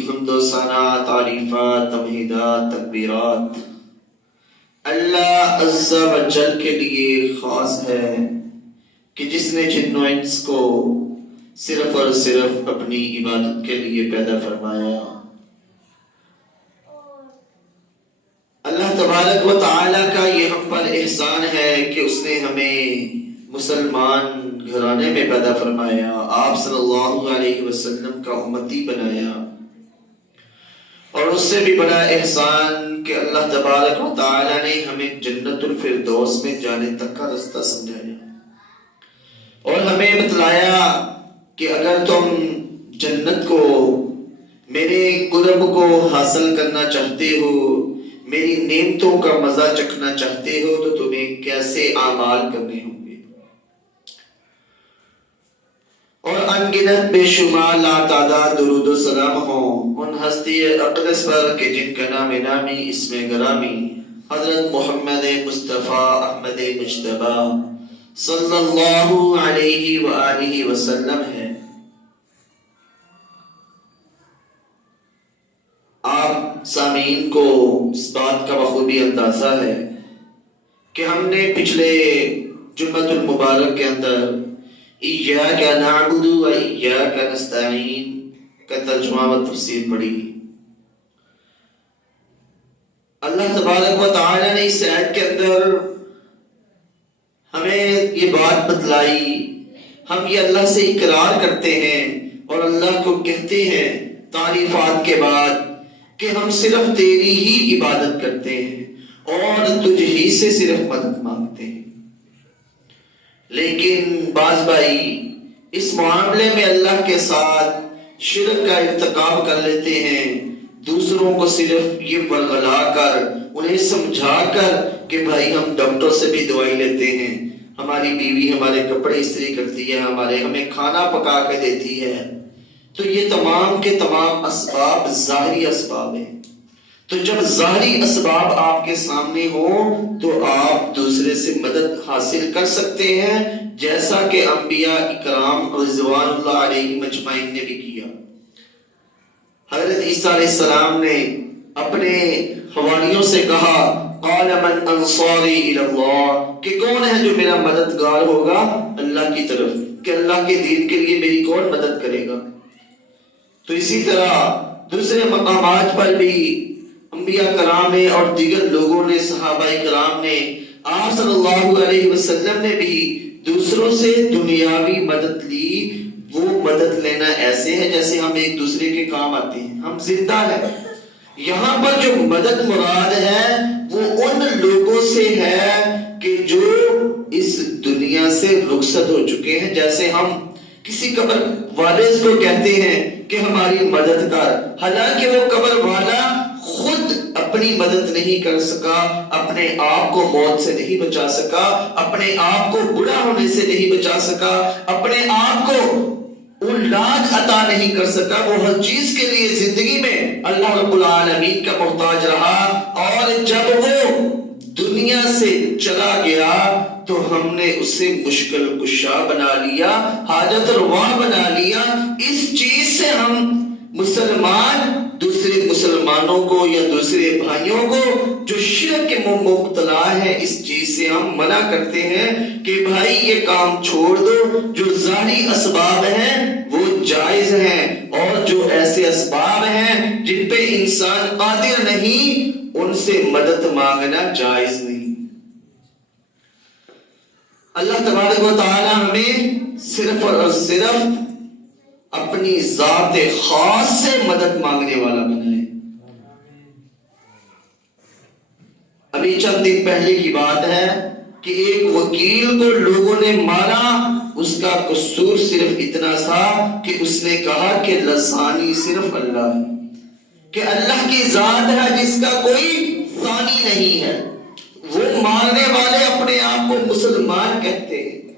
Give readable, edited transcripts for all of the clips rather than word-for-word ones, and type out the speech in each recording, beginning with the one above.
حمد و ثنا، تعریفات، تمہیدات، تکبیرات اللہ عز و جل کے لیے خاص ہے کہ جس نے جن و انس کو صرف اور صرف اپنی عبادت کے لیے پیدا فرمایا۔ اللہ تبارک و تعالی کا یہ ہم پر احسان ہے کہ اس نے ہمیں مسلمان گھرانے میں پیدا فرمایا، آپ صلی اللہ علیہ وسلم کا امتی بنایا، اور اس سے بھی بڑا احسان کہ اللہ تبارک و تعالی نے ہمیں جنت الفردوس میں جانے تک کا رستہ سمجھایا اور ہمیں بتلایا کہ اگر تم جنت کو، میرے قرب کو حاصل کرنا چاہتے ہو، میری نعمتوں کا مزہ چکھنا چاہتے ہو، تو تمہیں کیسے اعمال کرنے ہوں گے۔ اور ان گنت بے شمار لاتعداد درود و سلام ہوں ان ہستی اقدس پر کہ جن کا نام نامی اسم گرامی حضرت محمد مصطفیٰ احمد مجتبی صلی اللہ علیہ وآلہ وسلم ہے۔ آپ سامعین کو اس بات کا بخوبی اندازہ ہے کہ ہم نے پچھلے جمعۃ المبارک کے اندر ایاک نعبد و ایاک نستعین کا ترجمہ و تفسیر پڑھی۔ اللہ تبارک و تعالی نے اس آیت کے اندر ہمیں یہ بات بتلائی، ہم یہ اللہ سے اقرار کرتے ہیں اور اللہ کو کہتے ہیں تعریفات کے بعد کہ ہم صرف تیری ہی عبادت کرتے ہیں اور تجھ ہی سے صرف مدد مانگتے ہیں۔ لیکن بعض بھائی اس معاملے میں اللہ کے ساتھ شرک کا ارتکاب کر لیتے ہیں، دوسروں کو صرف یہ ورغلا کر، انہیں سمجھا کر کہ بھائی ہم ڈاکٹر سے بھی دوائی لیتے ہیں، ہماری بیوی ہمارے کپڑے استری کرتی ہے، ہمیں کھانا پکا کے دیتی ہے، تو یہ تمام کے تمام اسباب ظاہری اسباب ہیں۔ تو جب ظاہری اسباب آپ کے سامنے ہوں تو آپ دوسرے سے مدد حاصل کر سکتے ہیں، جیسا کہ انبیاء اکرام رضوان اللہ علیہم اجمعین نے بھی کیا۔ حضرت عیسیٰ علیہ السلام نے اپنے حواریوں سے کہا قال من انصاری الی اللہ، کہ کون ہے جو میرا مددگار ہوگا اللہ کی طرف، کہ اللہ کے دین کے لیے میری کون مدد کرے گا۔ تو اسی طرح دوسرے مقامات پر بھی انبیاء کرام نے اور دیگر لوگوں نے، صحابہ کرام نے، آپ صلی اللہ علیہ وسلم نے بھی دوسروں سے دنیاوی مدد لی۔ وہ مدد لینا ایسے ہے جیسے ہم ایک دوسرے کے کام آتے ہیں، ہم زندہ ہیں۔ یہاں پر جو مدد مراد ہے وہ ان لوگوں سے ہے کہ جو اس دنیا سے رخصت ہو چکے ہیں، جیسے ہم کسی قبر والے کو کہتے ہیں کہ ہماری مدد کر، حالانکہ وہ قبر والا خود اپنی مدد نہیں کر سکا، اپنے آپ کو موت سے نہیں بچا سکا، اپنے آپ کو بڑا ہونے سے نہیں بچا سکا، اپنے آپ کو اولاد عطا نہیں کر سکا۔ وہ ہر چیز کے لیے زندگی میں اللہ رب العالمین کا محتاج رہا، اور جب وہ دنیا سے چلا گیا تو ہم نے اسے مشکل کشا بنا لیا، حاجت روا بنا لیا۔ اس چیز سے ہم مسلمان دوسرے مسلمانوں کو یا دوسرے بھائیوں کو جو شرک کے مبتلا ہے، اس چیز سے ہم منع کرتے ہیں کہ بھائی یہ کام چھوڑ دو، جو ظاہری اسباب ہیں وہ جائز ہیں، اور جو ایسے اسباب ہیں جن پہ انسان قادر نہیں ان سے مدد مانگنا جائز نہیں۔ اللہ تبارک و تعالی ہمیں صرف اور صرف اپنی ذات خاص سے مدد مانگنے والا بنائے۔ ابھی چند دن پہلے کی بات ہے کہ ایک وکیل کو لوگوں نے مارا، اس کا قصور صرف اتنا تھا کہ اس نے کہا کہ لسانی صرف اللہ ہے، کہ اللہ کی ذات ہے جس کا کوئی ثانی نہیں ہے۔ وہ مارنے والے اپنے آپ کو مسلمان کہتے ہیں۔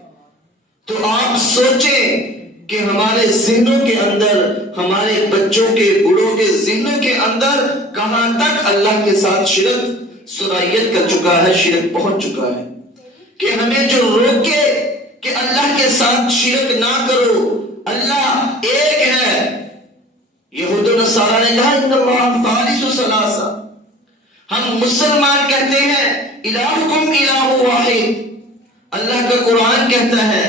تو آپ سوچیں کہ ہمارے ذہنوں کے اندر، ہمارے بچوں کے، بوڑھوں کے ذہنوں کے اندر کہاں تک اللہ کے ساتھ شرک سرایت کر چکا ہے، شرک پہنچ چکا ہے، کہ ہمیں جو روکے کہ اللہ کے ساتھ شرک نہ کرو، اللہ ایک ہے، یہود و نصارہ نے کہا ان اللہ ثالث ثلاثہ، ہم مسلمان کہتے ہیں الہکم الہ واحد، اللہ کا قرآن کہتا ہے،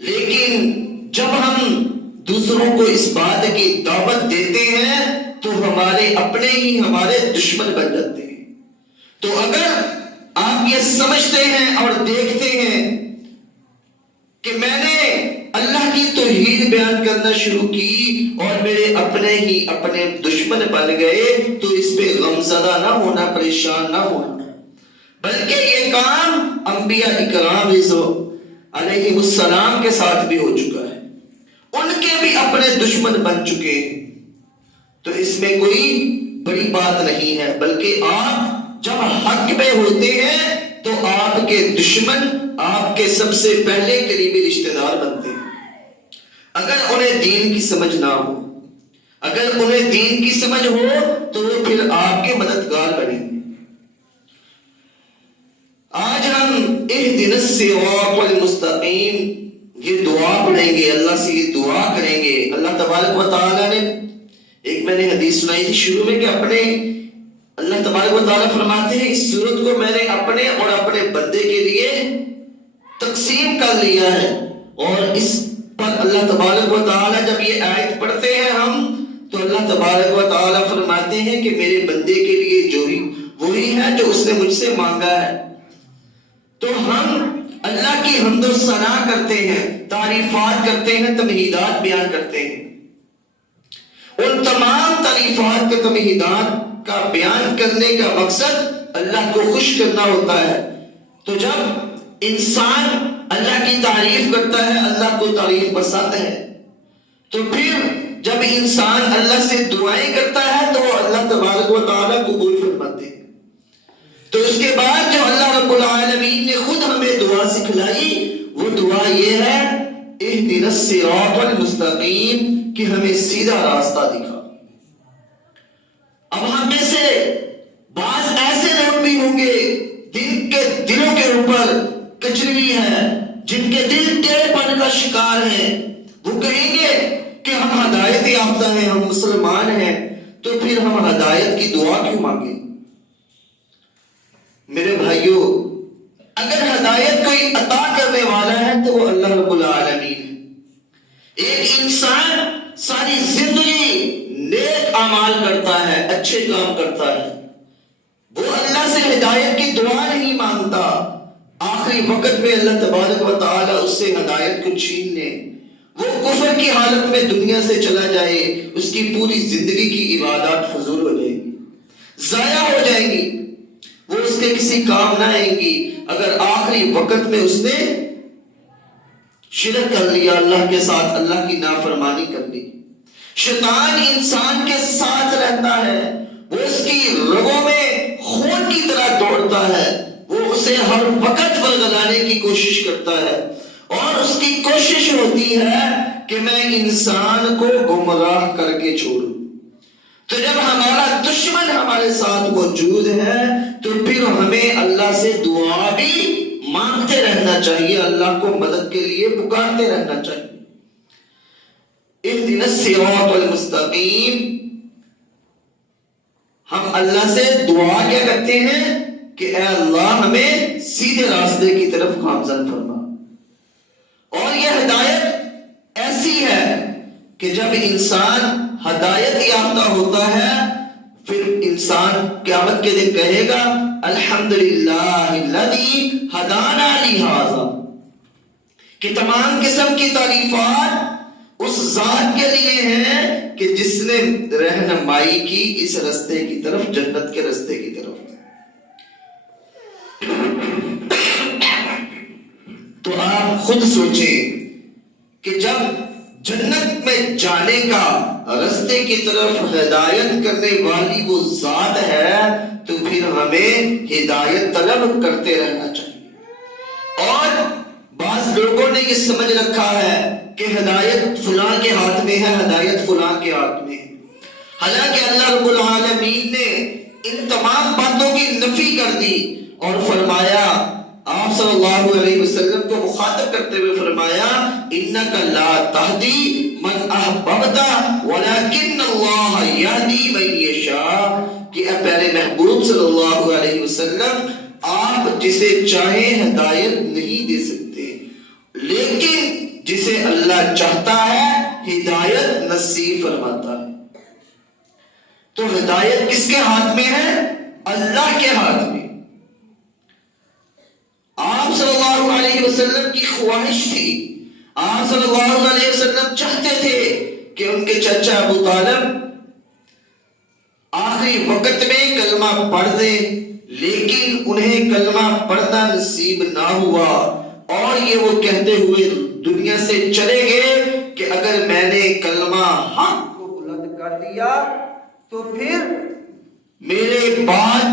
لیکن جب ہم دوسروں کو اس بات کی دعوت دیتے ہیں تو ہمارے اپنے ہی ہمارے دشمن بن جاتے ہیں۔ تو اگر آپ یہ سمجھتے ہیں اور دیکھتے ہیں کہ میں نے اللہ کی توحید بیان کرنا شروع کی اور میرے اپنے ہی اپنے دشمن بن گئے، تو اس پہ غمزدہ نہ ہونا، پریشان نہ ہونا، بلکہ یہ کام انبیاء اکرام علیہ السلام کے ساتھ بھی ہو چکا ہے، ان کے بھی اپنے دشمن بن چکے ہیں۔ تو اس میں کوئی بڑی بات نہیں ہے، بلکہ آپ جب حق میں ہوتے ہیں تو آپ کے دشمن آپ کے سب سے پہلے قریبی رشتہ دار بنتے ہیں۔ اگر انہیں دین کی سمجھ نہ ہو، اگر انہیں دین کی سمجھ ہو تو وہ پھر آپ کے مددگار بنیں گے۔ آج ہم اہدنا الصراط المستقیم یہ دعا پڑھیں گے، اللہ سے یہ دعا کریں گے۔ اللہ تبارک و تعالیٰ نے ایک میں نے حدیث سنائی تھی شروع میں کہ اپنے اللہ تبارک و تعالیٰ فرماتے ہیں اس سورت کو میں نے اپنے اور اپنے بندے کے لیے تقسیم کر لیا ہے، اور اس پر اللہ تبارک و تعالیٰ جب یہ آیت پڑھتے ہیں ہم تو اللہ تبارک و تعالیٰ فرماتے ہیں کہ میرے بندے کے لیے جو ہی وہی ہے جو اس نے مجھ سے مانگا ہے۔ تو ہم اللہ کی حمد و ثنا کرتے ہیں، تعریفات کرتے ہیں، تمہیدات بیان کرتے ہیں۔ ان تمام تعریفات کے تمہیدات کا بیان کرنے کا مقصد اللہ کو خوش کرنا ہوتا ہے۔ تو جب انسان اللہ کی تعریف کرتا ہے، اللہ کو تعریف پسند ہے، تو پھر جب انسان اللہ سے دعائیں کرتا ہے تو وہ اللہ تبارک و تعالیٰ قبول فرماتے ہیں۔ تو اس کے بعد جو اللہ رب العالمین نے خود ہمیں دعا سکھلائی وہ دعا یہ ہے اہدنا الصراط المستقیم، کہ ہمیں سیدھا راستہ دکھا۔ اب ہم میں سے بعض ایسے لوگ بھی ہوں گے جن کے دلوں کے اوپر کچری ہے، جن کے دل ٹیڑے پن کا شکار ہیں، وہ کہیں گے کہ ہم ہدایت یافتہ ہیں، ہم مسلمان ہیں، تو پھر ہم ہدایت کی دعا کیوں مانگیں؟ میرے بھائیوں، اگر ہدایت کوئی عطا کرنے والا ہے تو وہ اللہ رب العالمین ہے۔ ایک انسان ساری زندگی نیک اعمال کرتا ہے، اچھے کام کرتا ہے، وہ اللہ سے ہدایت کی دعا نہیں مانگتا، آخری وقت میں اللہ تبارک و تعالیٰ اس سے ہدایت کو چھین لے، وہ کفر کی حالت میں دنیا سے چلا جائے، اس کی پوری زندگی کی عبادات فضول ہو جائے گی، ضائع ہو جائے گی، وہ اس کے کسی کام نہ آئیں گی اگر آخری وقت میں اس نے شرک کر لیا، اللہ کے ساتھ اللہ کی نافرمانی کر لی۔ شیطان انسان کے ساتھ رہتا ہے، وہ اس کی رگوں میں خون کی طرح دوڑتا ہے، وہ اسے ہر وقت ورگلانے کی کوشش کرتا ہے، اور اس کی کوشش ہوتی ہے کہ میں انسان کو گمراہ کر کے چھوڑوں۔ تو جب ہمارا دشمن ہمارے ساتھ موجود ہے تو پھر ہمیں اللہ سے دعا بھی مانگتے رہنا چاہیے، اللہ کو مدد کے لیے پکارتے رہنا چاہیے۔ اہدنا الصراط المستقیم، ہم اللہ سے دعا کیا کرتے ہیں کہ اے اللہ ہمیں سیدھے راستے کی طرف گامزن فرما۔ اور یہ ہدایت ایسی ہے کہ جب انسان ہدایت یافتہ ہوتا ہے پھر انسان قیامت کے دن کہے گا الحمدللہ الذی ہدانا لہذا، کہ تمام قسم کی تعریفات اس ذات کے لیے ہیں کہ جس نے رہنمائی کی اس راستے کی طرف، جنت کے راستے کی طرف۔ تو آپ خود سوچیں کہ جب جنت میں جانے کا راستے کی طرف ہدایت کرنے والی وہ ذات ہے تو پھر ہمیں ہدایت طلب کرتے رہنا چاہیے۔ اور بعض لوگوں نے یہ سمجھ رکھا ہے کہ ہدایت فلاں کے ہاتھ میں ہے، ہدایت فلاں کے ہاتھ میں ہے، حالانکہ اللہ رب العالمین نے ان تمام باتوں کی نفی کر دی اور فرمایا، آپ صلی اللہ علیہ وسلم کو مخاطب کرتے ہوئے فرمایا انک لا تہدی من احببت ولکن اللہ یہدی من یشاء، کہ اے پیارے محبوب صلی اللہ علیہ وسلم آپ جسے چاہیں ہدایت نہیں دے سکتے، لیکن جسے اللہ چاہتا ہے ہدایت نصیب فرماتا ہے۔ تو ہدایت کس کے ہاتھ میں ہے؟ اللہ کے ہاتھ میں۔ آپ صلی اللہ علیہ وسلم کی خواہش تھی، آپ صلی اللہ علیہ وسلم چاہتے تھے کہ ان کے چچا ابو طالب آخری وقت میں کلمہ پڑھ دیں، لیکن انہیں کلمہ پڑھنا نصیب نہ ہوا، اور یہ وہ کہتے ہوئے دنیا سے چلے گئے کہ اگر میں نے کلمہ حق کو بلند کر دیا تو پھر میرے بعد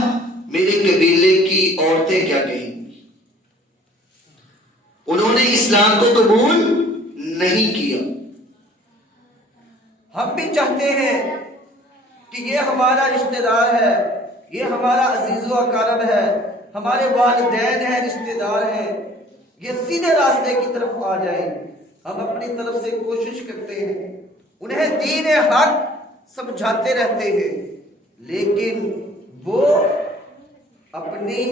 میرے قبیلے کی عورتیں کیا کہیں گی۔ انہوں نے اسلام کو قبول نہیں کیا۔ ہم بھی چاہتے ہیں کہ یہ ہمارا رشتہ دار ہے، یہ ہمارا عزیز و اقارب ہے، ہمارے والدین ہیں، رشتہ دار ہیں، یہ سیدھے راستے کی طرف آ جائیں۔ ہم اپنی طرف سے کوشش کرتے ہیں، انہیں دین حق سمجھاتے رہتے ہیں، لیکن وہ اپنی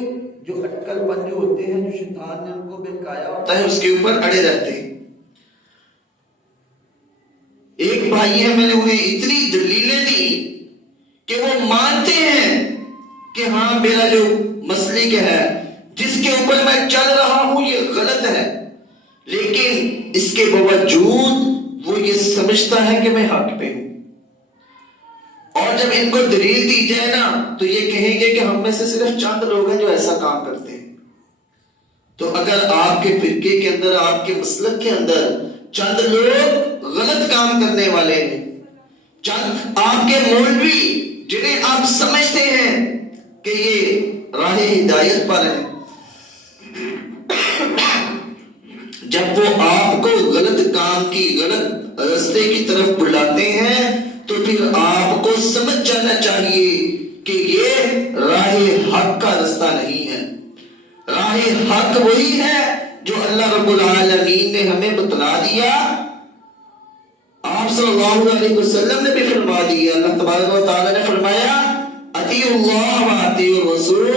جو اٹکل پن جو ہوتے ہیں، جو شیطان نے ان کو بہکایا ہوتا ہے، اس کے اوپر اڑے رہتے ہیں۔ ایک بھائی ہے، میں نے انہیں اتنی دلیلیں دی کہ وہ مانتے ہیں کہ ہاں میرا جو مسلک ہے، جس کے اوپر میں چل رہا ہوں، یہ غلط ہے، لیکن اس کے باوجود وہ یہ سمجھتا ہے کہ میں حق پہ ہوں۔ اور جب ان کو دلیل دی جائے نا تو یہ کہیں گے کہ ہم میں سے صرف چند لوگ ہیں جو ایسا کام کرتے ہیں۔ تو اگر آپ کے فرقے کے اندر، آپ کے مسلک کے اندر چند لوگ غلط کام کرنے والے ہیں، چند آپ کے مولوی جنہیں آپ سمجھتے ہیں کہ یہ راہ ہدایت پر ہیں، جب وہ آپ کو غلط کام کی، غلط راستے کی طرف بلاتے ہیں، تو پھر آپ کو سمجھ جانا چاہیے کہ یہ راہ حق کا رستہ نہیں ہے۔ راہ حق وہی ہے جو اللہ رب العالمین نے ہمیں بتلا دیا، آپ صلی اللہ علیہ وسلم نے بھی فرما دیا۔ اللہ تبارک و تعالی نے فرمایا اطیعوا اللہ و اطیعوا الرسول،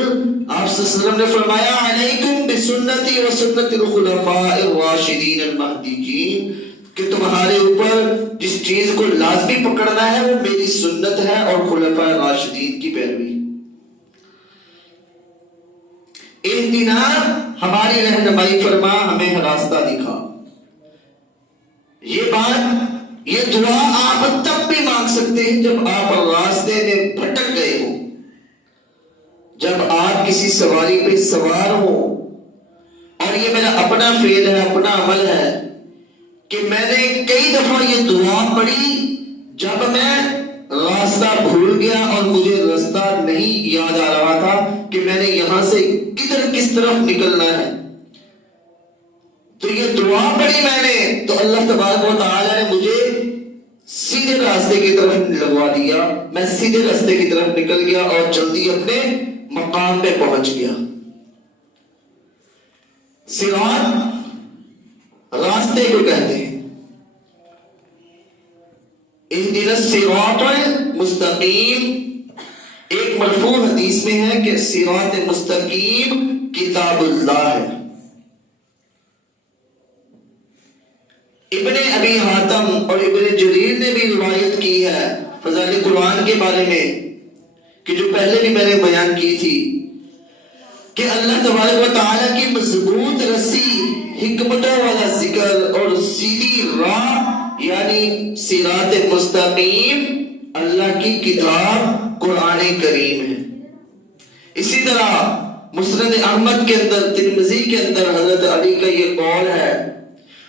آپ صلی اللہ علیہ وسلم نے فرمایا علیکم بسنتی و سنت الخلفاء الراشدین المہدیین، کہ تمہارے اوپر جس چیز کو لازمی پکڑنا ہے وہ میری سنت ہے اور خلفاء راشدین کی پیروی۔ اہدنا، ہماری رہنمائی فرما، ہمیں راستہ دکھا۔ یہ بات، یہ دعا آپ تب بھی مانگ سکتے ہیں جب آپ راستے میں بھٹک گئے ہو، جب آپ کسی سواری پہ سوار ہو، اور یہ میرا اپنا فعل ہے، اپنا عمل ہے کہ میں نے کئی دفعہ یہ دعا پڑھی جب میں راستہ بھول گیا اور مجھے راستہ نہیں یاد آ رہا تھا کہ میں نے یہاں سے کدھر کس طرف نکلنا ہے، تو یہ دعا پڑھی میں نے، تو اللہ تبارک و تعالی نے مجھے سیدھے راستے کی طرف لگوا دیا، میں سیدھے راستے کی طرف نکل گیا اور جلدی اپنے مقام پہ پہنچ گیا۔ صراط راستے کو کہتے ہیں۔ اہدنا الصراط المستقیم، ایک مرفوع حدیث میں ہے کہ صراط مستقیم کتاب اللہ ہے۔ ابن ابی حاتم اور ابن جریر نے بھی روایت کی ہے فضائل قرآن کے بارے میں، کہ جو پہلے بھی میں نے بیان کی تھی، کہ اللہ تبارک و تعالیٰ کی مضبوط رسی، حکمتوں والا ذکر اور سیدھی راہ یعنی صراط مستقیم اللہ کی کتاب قرآن کریم ہے۔ اسی طرح مسند احمد کے اندر، ترمذی کے اندر حضرت علی کا یہ قول ہے،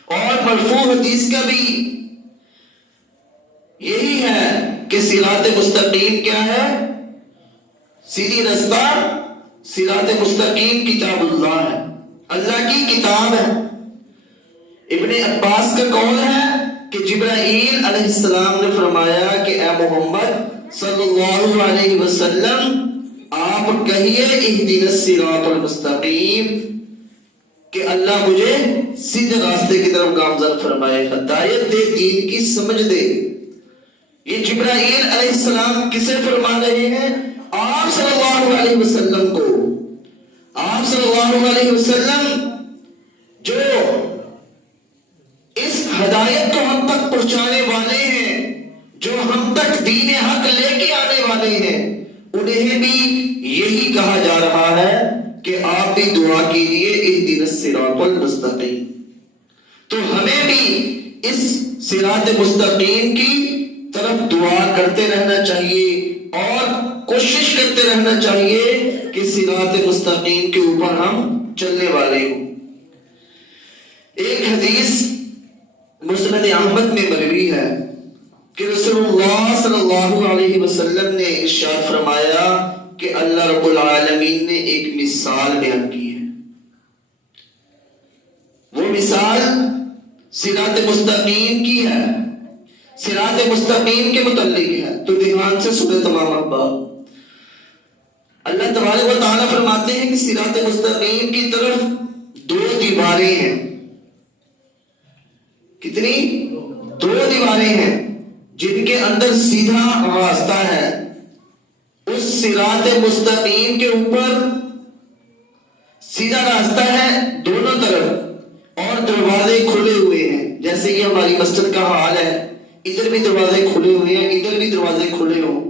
اور مرفوع حدیث کا بھی یہی ہے کہ صراط مستقیم کیا ہے؟ سیدھی رستہ، صراط مستقیم کتاب اللہ ہے، اللہ کی کتاب ہے۔ ابن عباس کا قول ہے کہ جبرائیل علیہ السلام نے فرمایا کہ اے محمد صلی اللہ علیہ وسلم آپ کہیے اہدنا الصراط المستقیم، کہ اللہ مجھے سیدھے راستے کی طرف گامزن فرمائے، ہدایت دے، دین کی سمجھ دے۔ یہ جبرائیل علیہ السلام کسے فرما رہے ہیں؟ آپ صلی اللہ علیہ وسلم کو۔ آپ صلی اللہ علیہ وسلم جو اس ہدایت کو ہم تک پہنچانے والے ہیں، جو ہم تک دین حق لے کے آنے والے ہیں، انہیں بھی یہی کہا جا رہا ہے کہ آپ بھی دعا کیجیے اہدنا الصراط المستقیم۔ تو ہمیں بھی اس صراط مستقیم کی طرف دعا کرتے رہنا چاہیے اور کوشش کرتے رہنا چاہیے کہ صراط مستقیم کے اوپر ہم چلنے والے ہوں۔ ایک حدیث مسند احمد میں مروی ہے کہ رسول اللہ صلی اللہ علیہ وسلم نے ارشاد فرمایا کہ اللہ رب العالمین نے ایک مثال بیان کی ہے۔ وہ مثال صراط مستقیم کی ہے، صراط مستقیم کے متعلق ہے۔ تو دھیان سے سنیں تمام احباب۔ اللہ تبارک و تعالیٰ فرماتے ہیں کہ صراط مستقیم کی طرف دو دیواریں ہیں۔ کتنی؟ دو دیواریں ہیں جن کے اندر سیدھا راستہ ہے۔ اس صراط مستقیم کے اوپر سیدھا راستہ ہے دونوں طرف، اور دروازے کھلے ہوئے ہیں، جیسے کہ ہماری مسجد کا حال ہے، ادھر بھی دروازے کھلے ہوئے ہیں، ادھر بھی دروازے کھلے ہوں،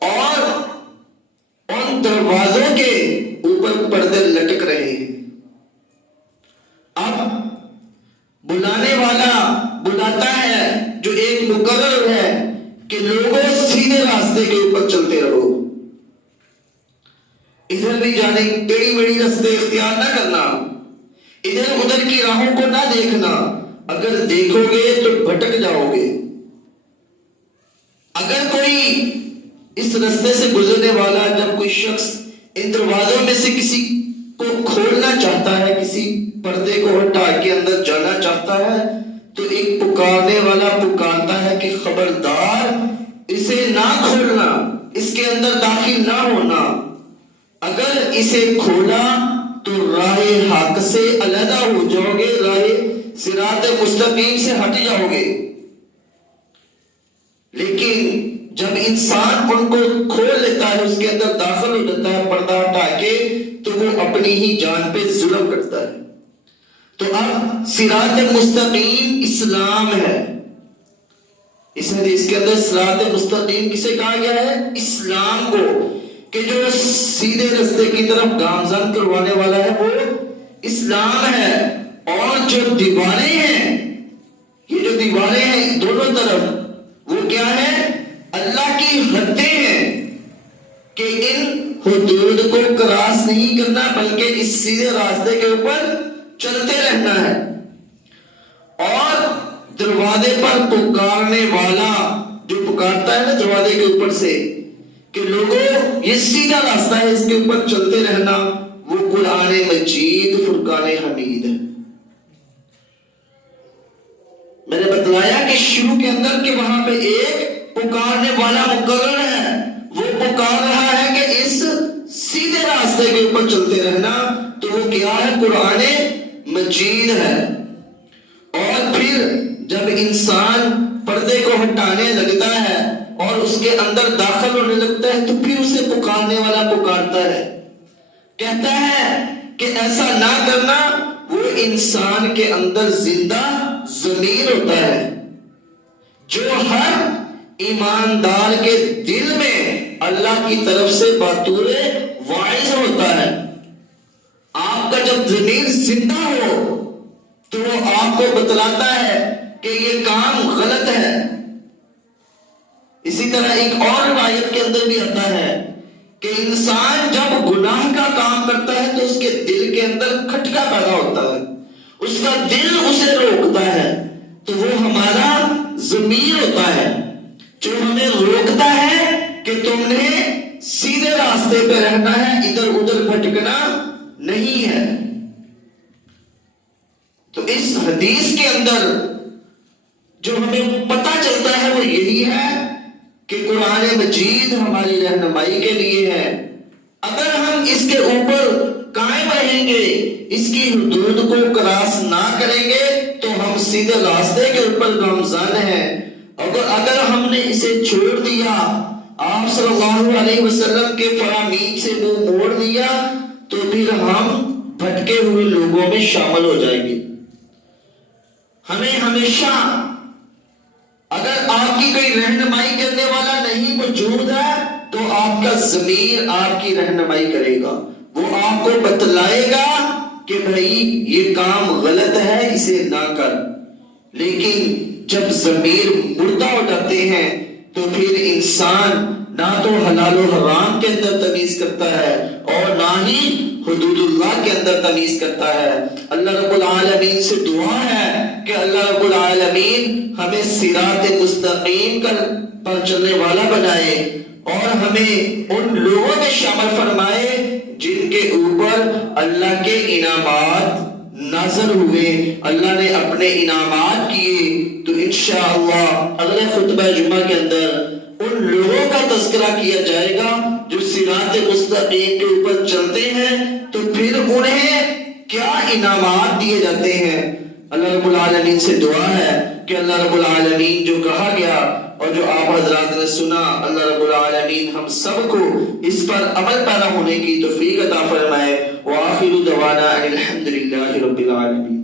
اور ان دروازوں کے اوپر پردے لٹک رہے ہیں۔ اب بلانے والا بلاتا ہے جو ایک مقرر ہے کہ لوگوں سیدھے راستے کے اوپر چلتے رہو، ادھر بھی جانے ٹیڑھی میڑھی راستے اختیار نہ کرنا، ادھر ادھر کی راہوں کو نہ دیکھنا، اگر دیکھو گے تو بھٹک جاؤ گے۔ اگر کوئی اس راستے سے گزرنے والا، جب کوئی شخص ان دروازوں میں سے کسی کو کھولنا چاہتا ہے، کسی پردے کو ہٹا کے اندر جانا چاہتا ہے، تو ایک پکارنے والا پکارتا ہے کہ خبردار اسے نہ کھولنا، اس کے اندر داخل نہ ہونا، اگر اسے کھولا تو راہ حق سے علیحدہ ہو جاؤ گے، راہ صراط مستقیم سے ہٹ جاؤ گے۔ لیکن جب انسان ان کو کھول لیتا ہے، اس کے اندر داخل ہو جاتا ہے پردہ ہٹا کے، تو وہ اپنی ہی جان پہ ظلم کرتا ہے۔ تو اب صراط مستقیم اسلام ہے۔ اس حدیث کے اندر صراط مستقیم کسے کہا گیا ہے؟ اسلام کو، کہ جو سیدھے راستے کی طرف گامزن کروانے والا ہے وہ اسلام ہے۔ اور جو دیواریں ہیں، یہ جو دیواریں ہیں دونوں طرف، وہ کیا ہے؟ اللہ کی حدیں ہیں کہ ان حدود کو کراس نہیں کرنا، بلکہ اس سیدھے راستے کے اوپر چلتے رہنا ہے۔ اور دروازے پر پکارنے والا جو پکارتا ہے نا دروازے کے اوپر سے کہ لوگوں یہ سیدھا راستہ ہے، اس کے اوپر چلتے رہنا، وہ قرآن مجید فرقان حمید ہے۔ میں نے بتلایا کہ شروع کے اندر کہ وہاں پہ ایک پکارنے والا مقرر ہے، وہ پکار رہا ہے کہ اس سیدھے راستے کے اوپر چلتے رہنا، تو وہ کیا ہے؟ قرآن مجید ہے۔ اور پھر جب انسان پردے کو ہٹانے لگتا ہے اور اس کے اندر داخل ہونے لگتا ہے، تو پھر اسے پکارنے والا پکارتا ہے، کہتا ہے کہ ایسا نہ کرنا۔ وہ انسان کے اندر زندہ ضمیر ہوتا ہے، جو ہر ایماندار کے دل میں اللہ کی طرف سے بطور واعظ ہوتا ہے۔ آپ کا جب ضمیر زندہ ہو تو وہ آپ کو بتلاتا ہے کہ یہ کام غلط ہے۔ اسی طرح ایک اور روایت کے اندر بھی آتا ہے کہ انسان جب گناہ کا کام کرتا ہے تو اس کے دل کے اندر کھٹکا پیدا ہوتا ہے، اس کا دل اسے روکتا ہے، تو وہ ہمارا ضمیر ہوتا ہے جو ہمیں روکتا ہے کہ تم نے سیدھے راستے پہ رہنا ہے، ادھر ادھر بھٹکنا نہیں ہے۔ تو اس حدیث کے اندر جو ہمیں پتہ چلتا ہے وہ یہی ہے کہ قرآن مجید ہماری رہنمائی کے لیے ہے۔ اگر ہم اس کے اوپر قائم رہیں گے، اس کی حدود کو کراس نہ کریں گے تو ہم سیدھے راستے کے اوپر گامزن ہیں۔ اگر ہم نے اسے چھوڑ دیا، آپ صلی اللہ علیہ وسلم کے فرامین سے منہ موڑ دیا، تو پھر ہم بھٹکے ہوئے لوگوں میں شامل ہو جائیں گے۔ ہمیں ہمیشہ، اگر آپ کی کوئی رہنمائی کرنے والا نہیں موجود ہے تو آپ کا ضمیر آپ کی رہنمائی کرے گا، وہ آپ کو بتلائے گا کہ بھائی یہ کام غلط ہے، اسے نہ کر۔ لیکن جب ضمیر مردہ ہو جاتے ہیں تو پھر انسان نہ تو حلال و حرام کے اندر تمیز کرتا ہے اور نہ ہی حدود اللہ کے اندر تمیز کرتا ہے۔ اللہ رب العالمین سے دعا ہے کہ اللہ رب العالمین ہمیں صراط مستقیم پر چلنے والا بنائے اور ہمیں ان لوگوں میں شامل فرمائے جن کے اوپر اللہ کے انعامات نازل ہوئے، اللہ نے اپنے انعامات کیے۔ تو انشاءاللہ اگلے خطبہ جمعہ کے اندر ان لوگوں کا تذکرہ کیا جائے گا جو صراط مستقیم کے اوپر چلتے ہیں، تو پھر انہیں کیا انعامات دیے جاتے ہیں۔ اللہ رب العالمین سے دعا ہے کہ اللہ رب العالمین جو کہا گیا اور جو آپ حضرات نے سنا، اللہ رب العالمین ہم سب کو اس پر عمل پیرا ہونے کی توفیق عطا فرمائے۔ وآخر دعوانا ان الحمد للہ رب العالمین۔